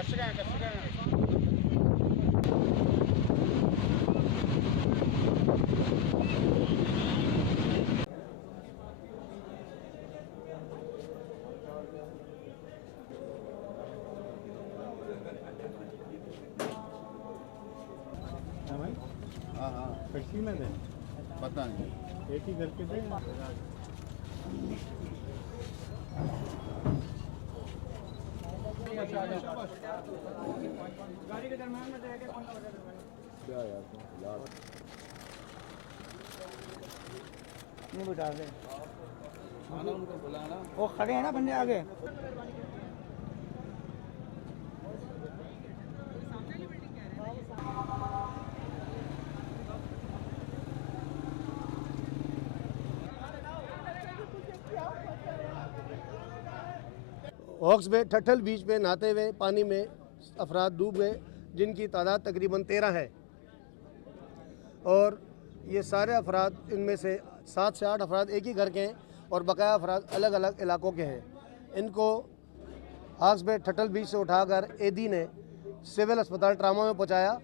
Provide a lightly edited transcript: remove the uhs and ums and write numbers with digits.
हाँ हाँ फैक्ट्री में थे, पता नहीं। एक ही घर के थे। गाड़ी के दरम्यान में क्या यार नहीं बुझा दे, उनको बुलाना। वो खड़े हैं ना बंदे आगे। हॉक्स बे ठट्ठल बीच पे नहाते हुए पानी में अफराद डूब गए, जिनकी तादाद तकरीबन 13 है और ये सारे अफराद, इनमें से 7 से 8 अफराद एक ही घर के हैं और बकाया अफराद अलग अलग इलाकों के हैं। इनको हॉक्स बे ठट्ठल बीच से उठाकर एदी ने सिविल अस्पताल ट्रामा में पहुंचाया